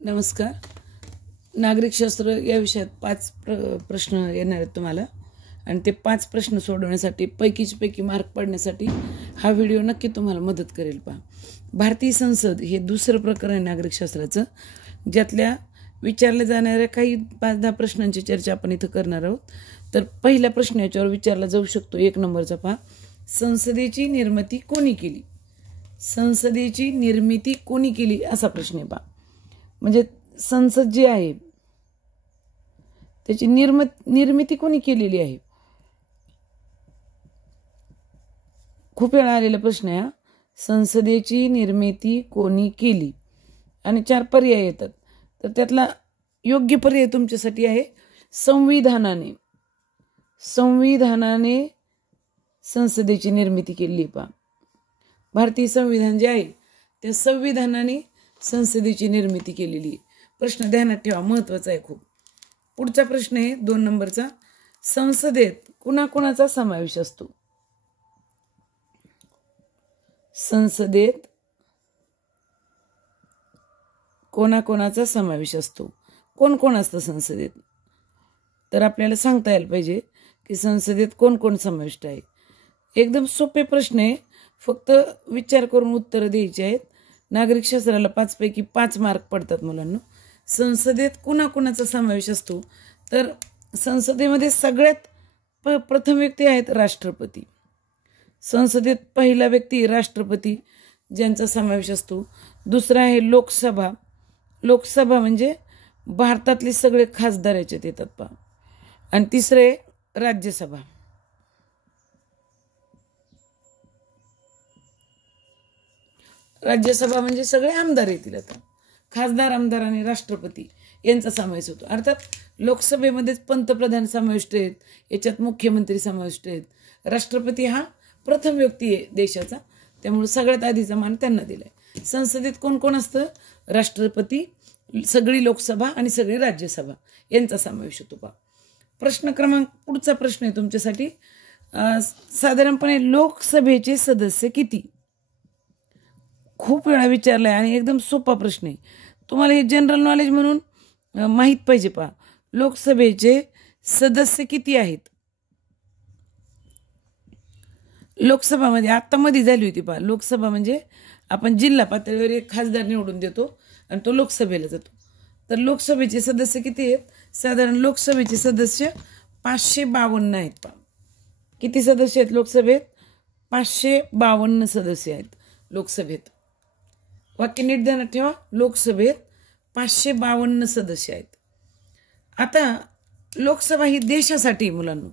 नमस्कार. नागरिकशास्त्र या विषयात 5 प्रश्न येणार आहेत तुम्हाला आणि ते 5 प्रश्न सोडवण्यासाठी पैकी मार्क पडण्यासाठी हा व्हिडिओ नक्की तुम्हाला मदत करेल. पहा, भारतीय संसद हे दुसरं प्रकरण आहे नागरिकशास्त्राचं, ज्यातल्या विचारल्या जाणाऱ्या काही 5-10 प्रश्नांची चर्चा आपण इथं करणार आहोत. तर पहिला प्रश्न याच्यावर विचारला जाऊ शकतो 1 नंबरचा. पहा, संसदेची निर्मिती कोणी केली? संसदेची निर्मिती कोणी केली असा प्रश्न आहे. पहा, म्हणजे संसद जी आहे त्याची निर्मिती कोणी केलेली आहे? खूप वेळा आलेला प्रश्न आहे. संसदेची निर्मिती कोणी केली? आणि 4 पर्याय येतात. तर त्यातला योग्य पर्याय तुमच्यासाठी आहे संविधानाने. संविधानाने संसदेची निर्मिती केली. पहा, भारतीय संविधान जे आहे त्या संविधानाने संसदेची निर्मिती केलेली आहे. प्रश्न ध्यानात ठेवा, महत्वाचा आहे खूप. पुढचा प्रश्न आहे 2 नंबरचा. संसदेत कुणाकुणाचा समावेश असतो? संसदेत कोणाकोणाचा समावेश असतो? कोण कोण असतं संसदेत? तर आपल्याला सांगता यायला पाहिजे की संसदेत कोण कोण समाविष्ट आहे. एकदम सोपे प्रश्न आहे, फक्त विचार करून उत्तर द्यायची आहेत. नागरिकशास्त्राला 5 पैकी 5 मार्क पडतात मुलांना. संसदेत कुणाकुणाचा समावेश असतो? तर संसदेमध्ये सगळ्यात प्रथम व्यक्ती आहेत राष्ट्रपती. संसदेत पहिला व्यक्ती राष्ट्रपती ज्यांचा समावेश असतो. दुसरा आहे लोकसभा. लोकसभा म्हणजे भारतातले सगळे खासदार याच्यात येतात. पहा, आणि तिसरे राज्यसभा. राज्यसभा म्हणजे सगळे आमदार येतील. आता खासदार, आमदार आणि राष्ट्रपती यांचा समावेश होतो. अर्थात लोकसभेमध्येच पंतप्रधान समाविष्ट आहेत, याच्यात मुख्यमंत्री समाविष्ट आहेत. राष्ट्रपती हा प्रथम व्यक्ती आहे देशाचा, त्यामुळे सगळ्यात आधीचा मान त्यांना दिलाय. संसदेत कोण कोण असतं? राष्ट्रपती, सगळी लोकसभा आणि सगळी राज्यसभा यांचा समावेश होतो. पहा, प्रश्न क्रमांक पुढचा प्रश्न आहे तुमच्यासाठी. साधारणपणे लोकसभेचे सदस्य किती? खूप वेळा विचारलाय आणि एकदम सोपा प्रश्न आहे. तुम्हाला हे जनरल नॉलेज म्हणून माहीत पाहिजे. पहा, लोकसभेचे सदस्य किती आहेत? लोकसभामध्ये आता मध्ये झाली होती. पहा, लोकसभा म्हणजे आपण जिल्हा पातळीवर एक खासदार निवडून देतो आणि तो लोकसभेला जातो. तर लोकसभेचे सदस्य किती आहेत? साधारण लोकसभेचे सदस्य 552 आहेत. पहा, किती सदस्य आहेत लोकसभेत? 552 सदस्य आहेत लोकसभेत. वाक्य नीट ध्यानात ठेवा, लोकसभेत 552 सदस्य आहेत. आता लोकसभा ही देशासाठी मुलांना,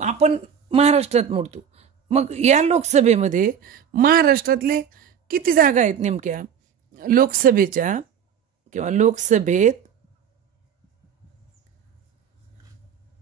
आपण महाराष्ट्रात मोडतो. मग या लोकसभेमध्ये महाराष्ट्रातले किती जागा आहेत नेमक्या लोकसभेच्या, किंवा लोकसभेत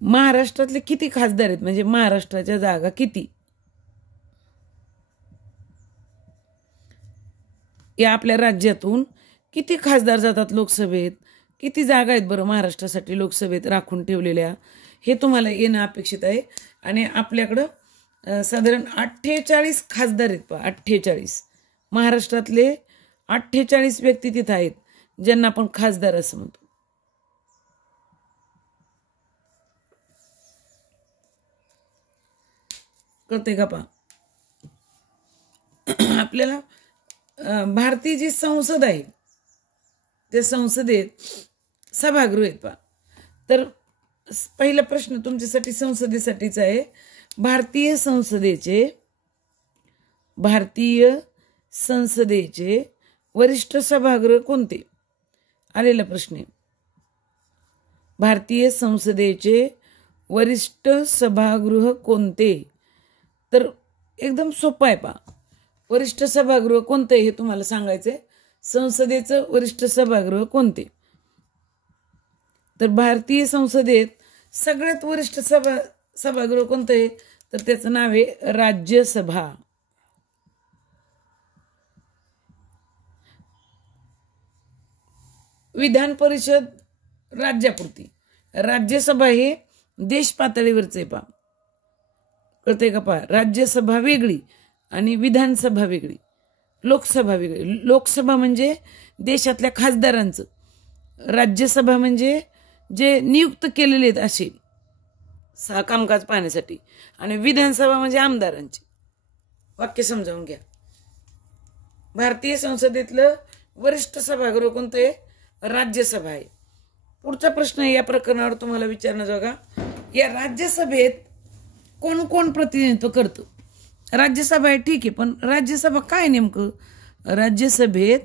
महाराष्ट्रातले किती खासदार आहेत, म्हणजे महाराष्ट्राच्या जागा किती? या आपल्या राज्यातून किती खासदार जातात लोकसभेत? किती जागा आहेत बरं महाराष्ट्रासाठी लोकसभेत राखून ठेवलेल्या? हे तुम्हाला येणं अपेक्षित आहे. आणि आपल्याकडं साधारण 48 खासदार आहेत. पहा, 48 महाराष्ट्रातले 48 व्यक्ती तिथं आहेत, ज्यांना आपण खासदार असं म्हणतो. कळते का? पहा, आपल्याला भारतीय जी संसद आहे त्या संसदेत सभागृह आहेत. पहा, तर पहिला प्रश्न तुमच्यासाठी संसदेसाठीचा आहे. भारतीय संसदेचे वरिष्ठ सभागृह कोणते? आलेला प्रश्न आहे. भारतीय संसदेचे वरिष्ठ सभागृह कोणते? तर एकदम सोपं आहे. पहा, वरिष्ठ सभागृह कोणते हे तुम्हाला सांगायचंय. संसदेचं वरिष्ठ सभागृह कोणते? तर भारतीय संसदेत सगळ्यात वरिष्ठ सभागृह कोणतं आहे? तर त्याचं नाव आहे राज्यसभा. विधान परिषद राज्यापुरती, राज्यसभा हे देश पातळीवरच आहे. पहा, कळते का? पहा, राज्यसभा वेगळी आणि विधानसभा वेगळी. लोकसभा वेगळी. लोकसभा म्हणजे देशातल्या खासदारांचं राज्यसभा म्हणजे जे नियुक्त केलेले आहेत असे कामकाज पाहण्यासाठी, आणि विधानसभा म्हणजे आमदारांची. वाक्य समजावून घ्या. भारतीय संसदेतलं वरिष्ठ सभागृह कोणतं आहे? राज्यसभा आहे. पुढचा प्रश्न या प्रकरणावर तुम्हाला विचारणं जोगा, या राज्यसभेत कोण कोण प्रतिनिधित्व करतं? राज्यसभा आहे ठीक आहे, पण राज्यसभा काय नेमकं? राज्यसभेत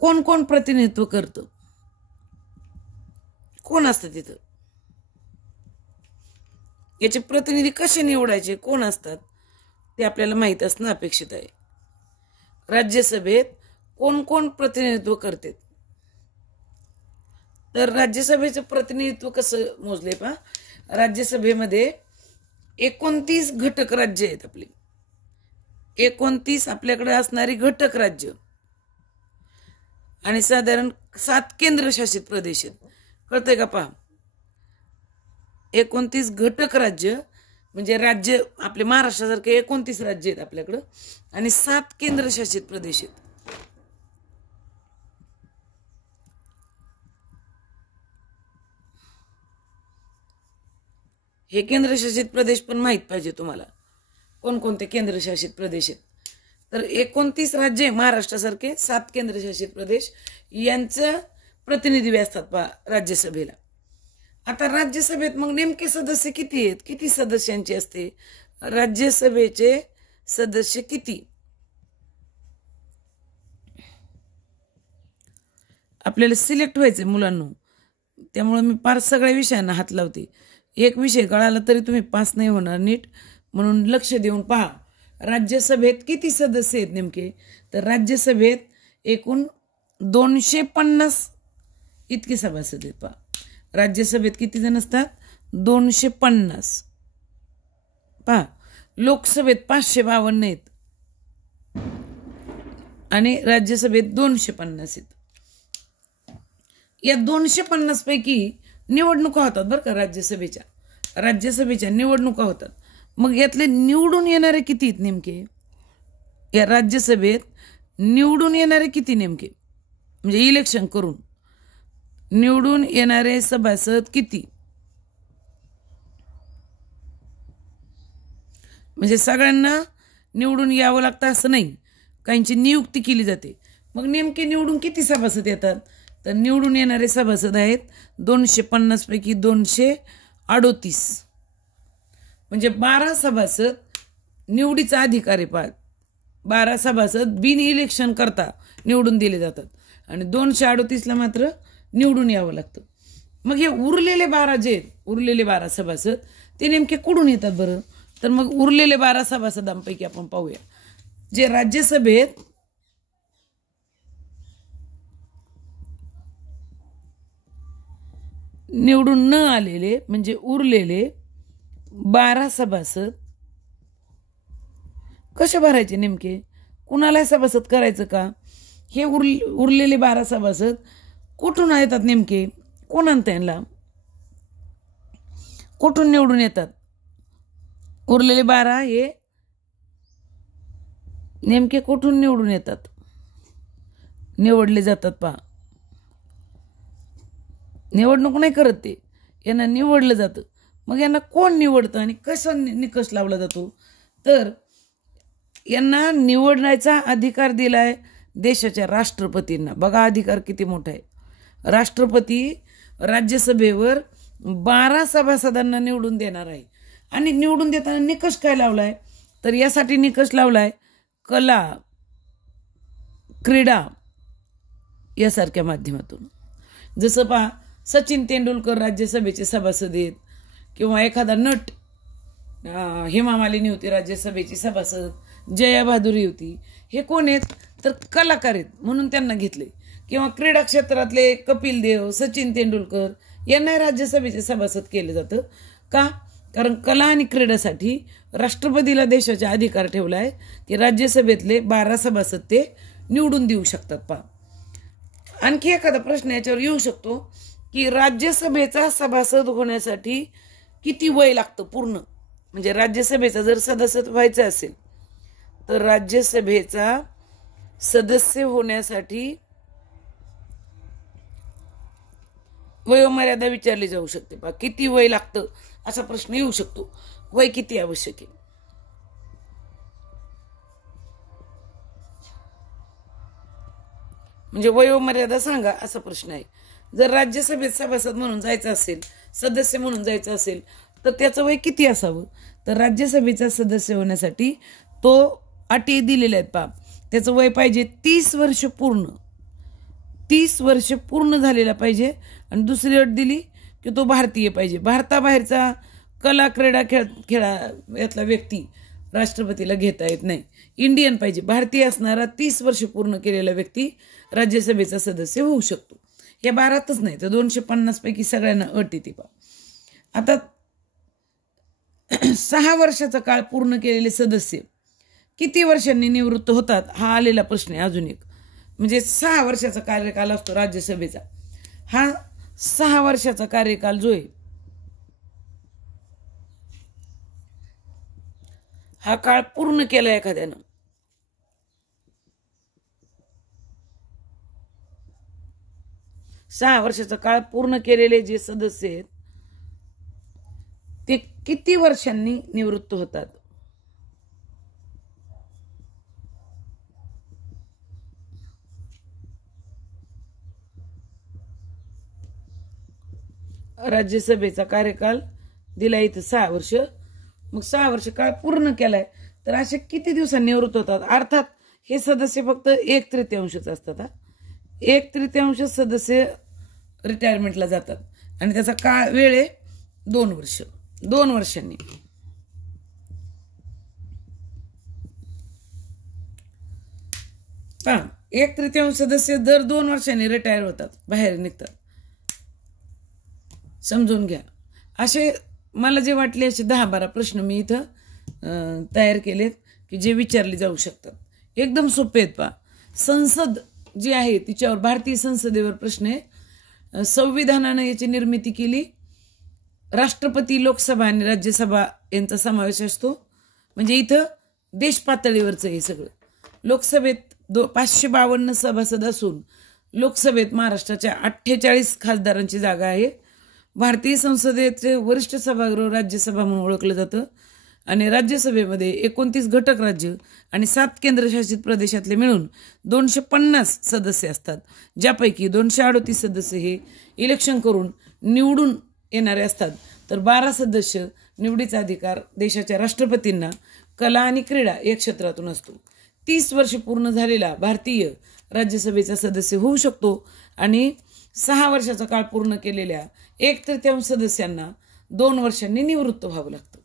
कोण कोण प्रतिनिधित्व करतं? कोण असतं तिथं? याचे प्रतिनिधी कसे निवडायचे, कोण असतात ते आपल्याला माहीत असणं अपेक्षित आहे. राज्यसभेत कोण कोण प्रतिनिधित्व करते? तर राज्यसभेचं प्रतिनिधित्व कसं मोजले पहा. राज्यसभेमध्ये 29 घटक राज्य आहेत आपली. 29 आपल्याकडे असणारी घटक राज्य आणि साधारण 7 केंद्रशासित प्रदेश आहेत. कळतंय का पहा. 29 घटक राज्य म्हणजे राज्य आपले महाराष्ट्रासारखे 29 राज्य आहेत आपल्याकडं आणि 7 केंद्रशासित प्रदेश आहेत. हे केंद्रशासित प्रदेश पण माहीत पाहिजे तुम्हाला, कोणकोणते केंद्रशासित प्रदेश आहेत. तर 29 राज्य महाराष्ट्रासारखे 7 केंद्रशासित प्रदेश यांचं प्रतिनिधी असतात पहा राज्यसभेला. आता राज्यसभेत मग नेमके सदस्य किती आहेत? किती सदस्यांचे असते राज्यसभेचे सदस्य किती? आपल्याला सिलेक्ट व्हायचंय मुलांना, त्यामुळे मी पार सगळ्या विषयांना हात लावते. एक विषय कळाला तरी तुम्ही पास नाही होणार नीट, म्हणून लक्ष देऊन पहा. राज्यसभेत किती सदस्य आहेत नेमके? तर राज्यसभेत एकूण 250 इतके सभासद आहेत पहा. राज्यसभेत किती जण असतात? 250. पहा, लोकसभेत 552 आहेत आणि राज्यसभेत 250 आहेत. या 250 पैकी निवडणुका होतात बरं का. राज्यसभेच्या निवडणुका होतात. मग यातले निवडून येणारे किती आहेत नेमके? या राज्यसभेत निवडून येणारे किती नेमके, म्हणजे इलेक्शन करून निवडून येणारे सभासद किती? म्हणजे सगळ्यांना निवडून यावं लागतं असं नाही, काहींची नियुक्ती केली जाते. मग नेमके निवडून किती सभासद येतात? तर निवडून येणारे सभासद आहेत 250 पैकी 238, म्हणजे 12 सभासद निवडीचा अधिकार आहे. 12 सभासद बिन इलेक्शन करता निवडून दिले जातात आणि 238ला मात्र निवडून यावं लागतं. मग हे उरलेले 12 जे आहेत, उरलेले 12 सभासद ते नेमके कुठून येतात बरं? तर मग उरलेले 12 सभासदांपैकी आपण पाहूया. जे राज्यसभेत निवडून न आलेले म्हणजे उरलेले 12 सभासद कसे भरायचे नेमके? कुणाला सभासद करायचं का? हे उरलेले 12 सभासद कुठून येतात नेमके? कोण आणतं यांना? कुठून निवडून येतात? उरलेले 12 हे नेमके कुठून निवडून येतात, निवडले जातात पहा. निवडणूक नाही करत ते, यांना निवडलं जातं. मग यांना कोण निवडतं आणि कसा निकष लावला जातो? तर यांना निवडण्याचा अधिकार दिलाय देशाच्या राष्ट्रपतींना. बघा अधिकार किती मोठा आहे. राष्ट्रपती राज्यसभेवर 12 सभासदांना निवडून देणार आहे आणि निवडून देताना निकष काय लावलाय? तर यासाठी निकष लावलाय कला, क्रीडा यासारख्या माध्यमातून. जसं पहा, सचिन तेंडुलकर राज्यसभेचे सभासद आहेत किंवा एखादा नट, हेमा मालिनी होती राज्यसभेची सभासद, जया भादुरी होती. हे कोण आहेत? तर कलाकार आहेत म्हणून त्यांना घेतले. किंवा क्रीडा क्षेत्रातले कपिल देव, सचिन तेंडुलकर यांना राज्यसभेचे सभासद केलं जातं. का? कारण कला आणि क्रीडासाठी राष्ट्रपतीला देशाचा अधिकार ठेवला आहे की राज्यसभेतले 12 सभासद ते निवडून देऊ शकतात. पहा, आणखी एखादा प्रश्न याच्यावर येऊ शकतो की राज्यसभेचा सभासद होण्यासाठी किती वय लागतं पूर्ण? म्हणजे राज्यसभेचा जर सदस्य व्हायचं असेल तर राज्यसभेचा सदस्य होण्यासाठी वयोमर्यादा विचारली जाऊ शकते पहा, किती वय लागतं असा प्रश्न येऊ शकतो. वय किती आवश्यक आहे? म्हणजे वयोमर्यादा सांगा असा प्रश्न आहे. जर राज्यसभेत सभासद म्हणून जायचं असेल, सदस्य म्हणून जायचं असेल, तर त्याचं वय किती असावं? तर राज्यसभेचा सदस्य होण्यासाठी तो अटी दिलेल्या आहेत पहा. त्याचं वय पाहिजे 30 वर्ष पूर्ण, 30 वर्ष पूर्ण झालेला पाहिजे. आणि दुसरी अट दिली की तो भारतीय पाहिजे. भारताबाहेरचा कला क्रीडा खेळा यातला व्यक्ती राष्ट्रपतीला घेता येत नाही. इंडियन पाहिजे. भारतीय असणारा 30 वर्ष पूर्ण केलेला व्यक्ती राज्यसभेचा सदस्य होऊ शकतो. या 12तच नाही तर 250 पैकी सगळ्यांना अट येते पहा. आता 6 वर्षाचा काळ पूर्ण केलेले सदस्य किती वर्षांनी निवृत्त होतात हा आलेला प्रश्न आहे. अजून एक म्हणजे 6 वर्षाचा कार्यकाल असतो राज्यसभेचा. हा 6 वर्षाचा कार्यकाल जो आहे हा काळ पूर्ण केला एखाद्यानं, सहा वर्षाचा काळ पूर्ण केलेले जे सदस्य आहेत ते किती वर्षांनी निवृत्त होतात? राज्यसभेचा कार्यकाल दिला इथं 6 वर्ष. मग 6 वर्ष काळ पूर्ण केलाय तर असे किती दिवसांनी निवृत्त होतात? अर्थात हे सदस्य फक्त 1/3 असतात. 1/3 सदस्य रिटायरमेंटला जातात आणि त्याचा काळ वेळ आहे 2 वर्ष. 2 वर्षांनी पहा 1/3 सदस्य दर 2 वर्षांनी रिटायर होतात, बाहेर निघतात. समजून घ्या. असे मला जे वाटले असे 10-12 प्रश्न मी इथं तयार केलेत की जे विचारले जाऊ शकतात. एकदम सोपे आहेत पहा. संसद जी आहे तिच्यावर, भारतीय संसदेवर प्रश्न आहे. संविधानानं याची निर्मिती केली. राष्ट्रपती, लोकसभा आणि राज्यसभा यांचा समावेश असतो. म्हणजे इथं देश पातळीवरचं हे सगळं. लोकसभेत 552 सभासद असून लोकसभेत महाराष्ट्राच्या 48 खासदारांची जागा आहे. भारतीय संसदेचे वरिष्ठ सभागृह राज्यसभा म्हणून ओळखलं जातं. आणि राज्यसभेमध्ये 29 घटक राज्य आणि 7 केंद्रशासित प्रदेशातले मिळून 250 सदस्य असतात, ज्यापैकी 238 सदस्य हे इलेक्शन करून निवडून येणारे असतात. तर 12 सदस्य निवडीचा अधिकार देशाच्या राष्ट्रपतींना कला आणि क्रीडा या क्षेत्रातून असतो. 30 वर्ष पूर्ण झालेला भारतीय राज्यसभेचा सदस्य होऊ शकतो आणि 6 वर्षाचा काळ पूर्ण केलेल्या 1/3 सदस्यांना 2 वर्षांनी निवृत्त व्हावं लागतं.